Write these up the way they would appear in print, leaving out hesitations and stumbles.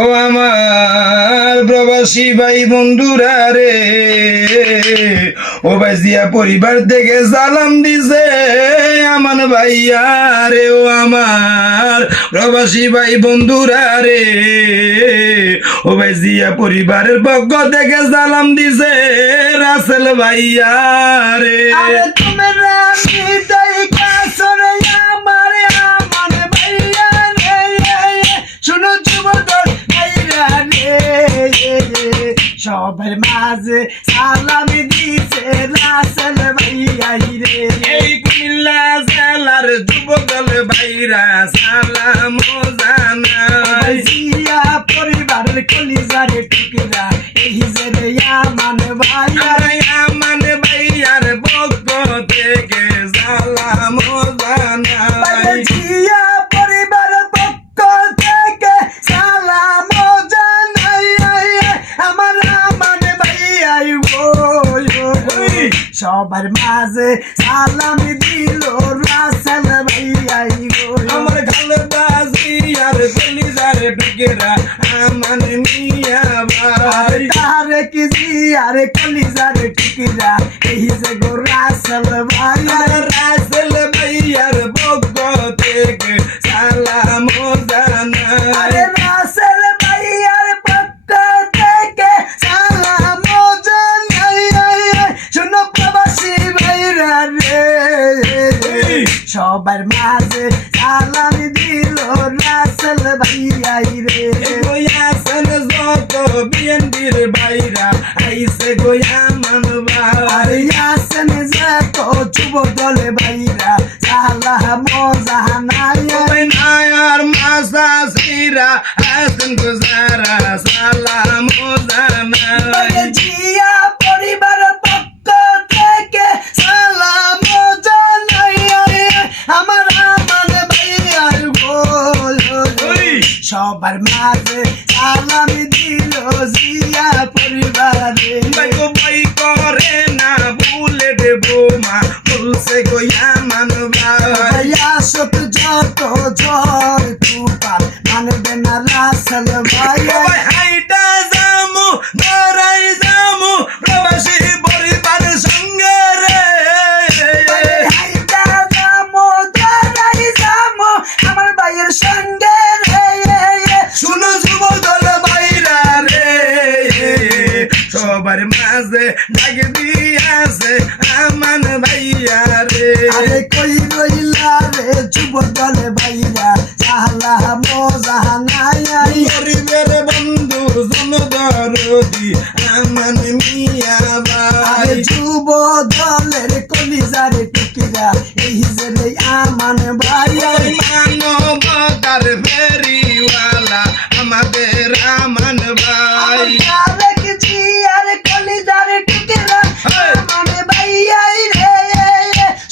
ও আমার প্রবাসী ভাই বন্ধুরা রে, ও ভাই জিয়া পরিবার থেকে সালাম দিছে আমার ভাইয়া রে। ও আমার প্রবাসী ভাই বন্ধুরা রে, ও ভাই জিয়া পরিবারের পক্ষ থেকে সালাম দিছে রাসেল ভাইয়া রে। তুমি সবার মাঝে সালামি দিছে রাসেল ভাইয়া রে। এই কুমিল্লা জেলার যুবদল ভাইরা সালাম জানাই। জিয়া পরিবারের কলিজারে টুকরা এই যে রে আমান ভাইয়া, আমান ভাইয়ার পক্ষ থেকে সালাম জানাই। জিয়া পরিবারের পক্ষ থেকে সালাম জানাই। আমার আমান ভাইয়া সবার মাঝে সালামি দিল রাসেল ভাইয়া আমার খালেদা জিয়ার কলিজার টুকরা আমান মিয়া ভাই। তারেক জিয়ার কলিজার টুকরা এই যে গো রাসেল ভাইয়া, রাসেল ভাইয়ার পক্ষ থেকে সালাম জানাই। রাসেল ভাইয়ার পক্ষ থেকে সালাম জানাই। শোনো প্রবাসী ভাইরা রে, সবার মাঝে সালাম দিল রাসেল ভাইয়া রে। গোয়াছেন যত বিএনপির ভাইরা আইসে গোয়ামান ভাই। আছেন যত যুব দলে ভাইরা সালাম জানাই। নায়ার মাসা সিরা আছেন গুজারা সালাম জানাই। জিয়া পরিবার পক্ষ থেকে সালাম জানাই। আমার আমান ভাইয়ার সবার মাঝে সালাম দিল জিয়া পরিবারে। ভাই করে না বুলেট বোমা বলছে গোয়ামান ভাই। আসত যত ঝড় তুফান মানবে না রাসেল ভাইয়া। হাইটা যামু ধরাই যামু প্রবাসী পরিবারের সঙ্গে রে। হাইটা যামো ধরাই যামো আমার ভাইয়ের সঙ্গে রে। শুনো যুব দল ভাইরা রে, সবার মাঝে ডাক দিয়াছে আমান ভাইয়া রে। আরে কই রইলা রে যুব দলে ভাইয়া সালাম জানাই। গরিবের বন্ধু জনদরদি আমান মিয়া ভাই। যুব দলের কলিজারে টুকিরা এই যে রে আমান ভাইয়া। মানবতার ফেরিওয়ালা আমাদের আমান ভাই। তারেক জিয়ার কলিজারে টুকিরা আমান ভাইয়া রে।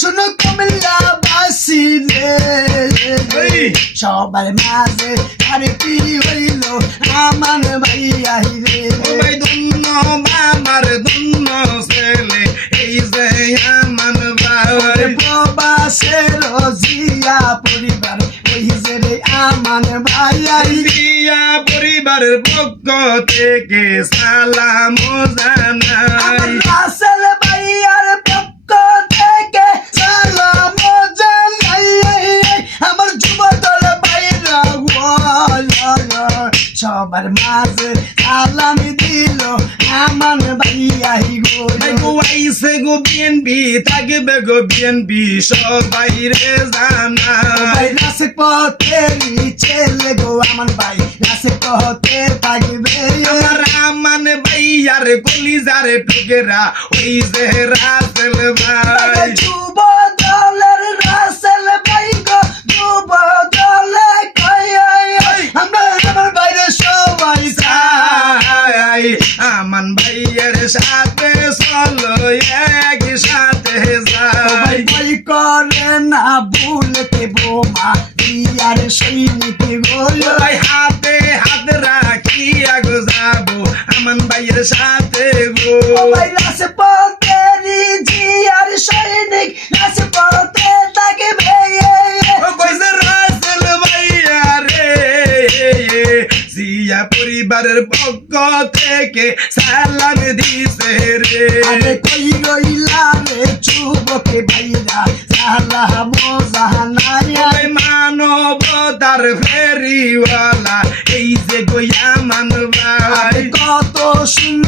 শুনো কুমিল্লা বাসী রে, সবার মাঝে আরে কি হইল আমান ভাইয়া রে। ভাই দুন্ন বাবার দুন্ন ছেলে এই যে আমান ভাই। প্রবাসের জিয়া পরিবার ওই যে রে আমান ভাইয়া। জিয়া পরিবারের পক্ষ থেকে সালাম জানাই। রাসেল ভাইয়ার পক্ষ থেকে সালাম জানাই। আমার যুব দল ভাইরা সবার মাঝে সালাম দিল আমান ভাইয়া গো। আইসে গো বিএনপি থাকবে গো বিএনপি সবাই রে জানাই। রাসে পথের ছেলে গো আমান ভাই রাসে পথে থাকবে। আমার আমান ভাইয়ার কলিজার টুকরা ওই যে রাসেল ভাই। যুব দলের রাসেল ভাই গো, যুব দলে আমরা আমার বাইরে সবাই চাই আমান ভাইয়ের সাথে চলো একসাথে যাই। ভাই করে না ভুলতে বোমা ইয়ার সৈনিক গোল। ভাই হাতে হাত রাখি আগো যাবো আমান ভাইয়ের সাথে গো। ভাই রাসে পথেরি জিয়ার সৈনিক রাসে পথে থাকবে। রাসেল ভাইয়া রে, জিয়া পরিবারের পক্ষ থেকে সালাম দিছে রে আরে কই রইলা রে যুবকে ভাইরা সালাম জানাইয়া ওই মানবতার ফেরিওয়ালা এই যে গোয়া মান ভাই কত সুন্দর